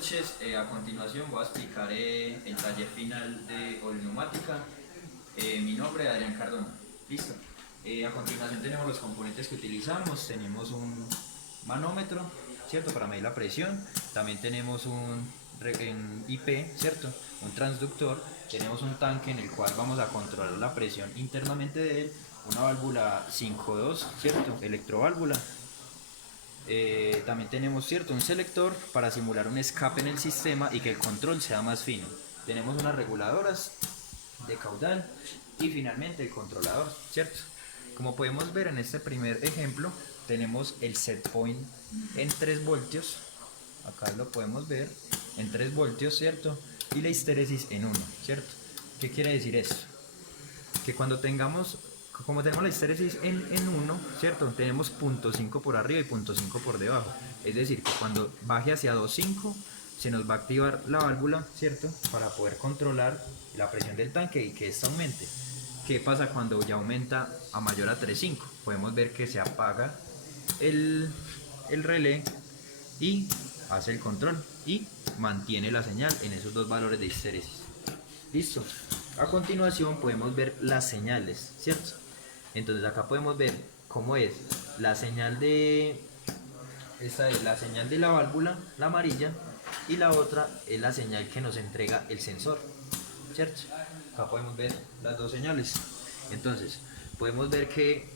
noches. A continuación voy a explicar el taller final de neumática. Mi nombre es Adrián Cardona. Listo. A continuación tenemos los componentes que utilizamos. Tenemos un manómetro, ¿cierto? Para medir la presión. También tenemos un IP, ¿cierto? Un transductor. Tenemos un tanque en el cual vamos a controlar la presión internamente de él. Una válvula 5.2, ¿cierto? Electroválvula. También tenemos, ¿cierto?, un selector para simular un escape en el sistema y que el control sea más fino. Tenemos unas reguladoras de caudal y finalmente el controlador, ¿cierto? Como podemos ver en este primer ejemplo, tenemos el set point en 3 voltios. Acá lo podemos ver en 3 voltios, ¿cierto? Y la histéresis en 1, ¿cierto? ¿Qué quiere decir esto? Que cuando tengamos, como tenemos la histéresis en 1, ¿cierto? Tenemos 0.5 por arriba y 0.5 por debajo. Es decir, que cuando baje hacia 2.5 se nos va a activar la válvula, ¿cierto? Para poder controlar la presión del tanque y que esta aumente. ¿Qué pasa cuando ya aumenta a mayor a 3.5? Podemos ver que se apaga el relé y hace el control y mantiene la señal en esos dos valores de histéresis. Listo. A continuación podemos ver las señales, ¿cierto? Entonces acá podemos ver cómo es la señal de... Esta es la señal de la válvula, la amarilla, y la otra es la señal que nos entrega el sensor, ¿cierto? Acá podemos ver las dos señales. Entonces, podemos ver que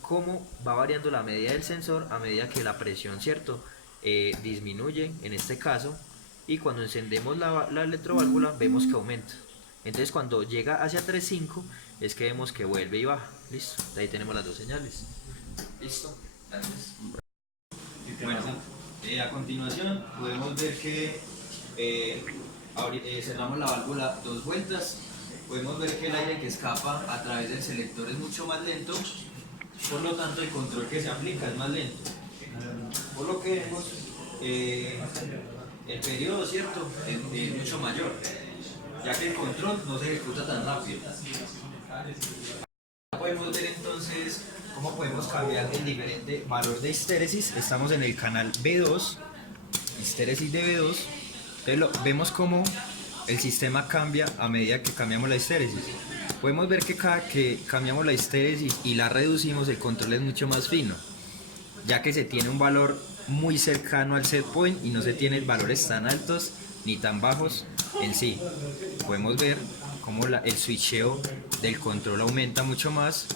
cómo va variando la medida del sensor a medida que la presión, ¿cierto? Disminuye en este caso, y cuando encendemos la electroválvula vemos que aumenta. Entonces cuando llega hacia 3.5 es que vemos que vuelve y baja. Listo, ahí tenemos las dos señales. Listo, gracias. Bueno, a continuación podemos ver que cerramos la válvula 2 vueltas. Podemos ver que el aire que escapa a través del selector es mucho más lento, por lo tanto el control que se aplica es más lento. Por lo que vemos, el periodo, ¿cierto?, es mucho mayor, ya que el control no se ejecuta tan rápido. Podemos ver entonces cómo podemos cambiar el diferente valor de histéresis. Estamos en el canal B2, histéresis de B2. Entonces vemos cómo el sistema cambia a medida que cambiamos la histéresis. Podemos ver que cada que cambiamos la histéresis y la reducimos, el control es mucho más fino, ya que se tiene un valor muy cercano al set point y no se tienen valores tan altos ni tan bajos en sí. Podemos ver cómo el switcheo del control aumenta mucho más,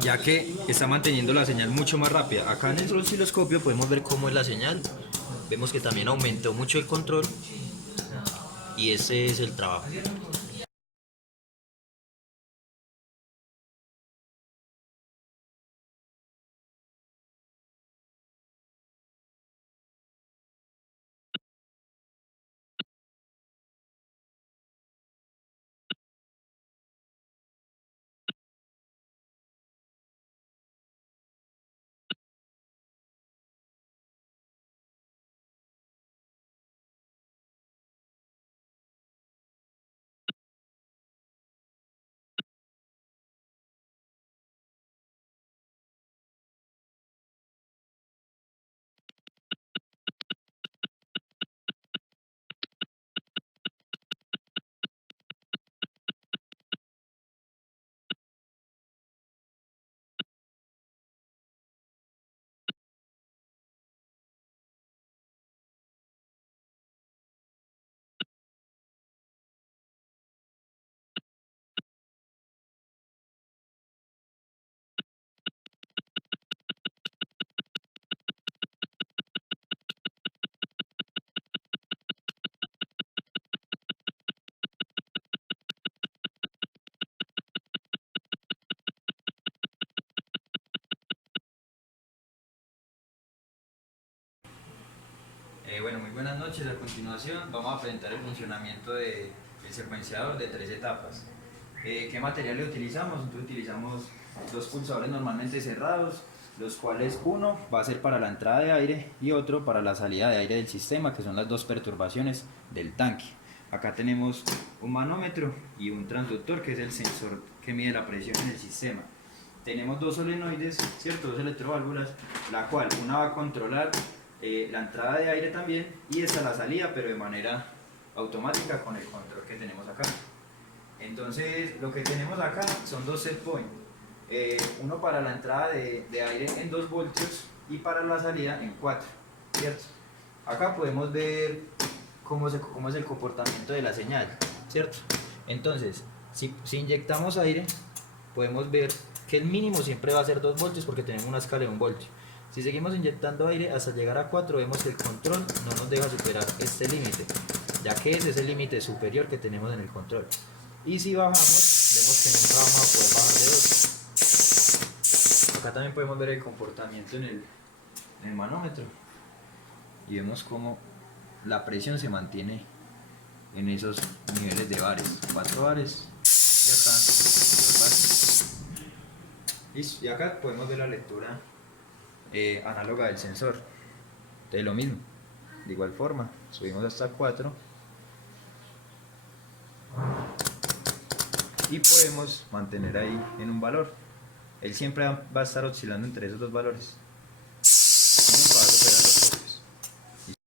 ya que está manteniendo la señal mucho más rápida. Acá en el osciloscopio podemos ver cómo es la señal. Vemos que también aumentó mucho el control y ese es el trabajo. Bueno, muy buenas noches. A continuación vamos a presentar el funcionamiento del secuenciador de 3 etapas. ¿Qué materiales utilizamos? Entonces utilizamos dos pulsadores normalmente cerrados, los cuales uno va a ser para la entrada de aire y otro para la salida de aire del sistema, que son las dos perturbaciones del tanque. Acá tenemos un manómetro y un transductor, que es el sensor que mide la presión en el sistema. Tenemos dos solenoides, ¿cierto? Dos electroválvulas, la cual una va a controlar la entrada de aire también, y esta la salida, pero de manera automática con el control que tenemos acá. Entonces lo que tenemos acá son dos set points, uno para la entrada de aire en 2 voltios y para la salida en 4, ¿cierto? Acá podemos ver cómo es el comportamiento de la señal, ¿cierto? Entonces, si inyectamos aire, podemos ver que el mínimo siempre va a ser 2 voltios porque tenemos una escala de 1 voltio. Si seguimos inyectando aire hasta llegar a 4, vemos que el control no nos deja superar este límite, ya que ese es el límite superior que tenemos en el control. Y si bajamos, vemos que nunca vamos a poder bajar de 2. Acá también podemos ver el comportamiento en el manómetro. Y vemos cómo la presión se mantiene en esos niveles de bares. 4 bares. Ya está. Listo. Y acá podemos ver la lectura análoga del sensor. Entonces lo mismo. De igual forma, subimos hasta 4. Y podemos mantener ahí en un valor. Él siempre va a estar oscilando entre esos dos valores.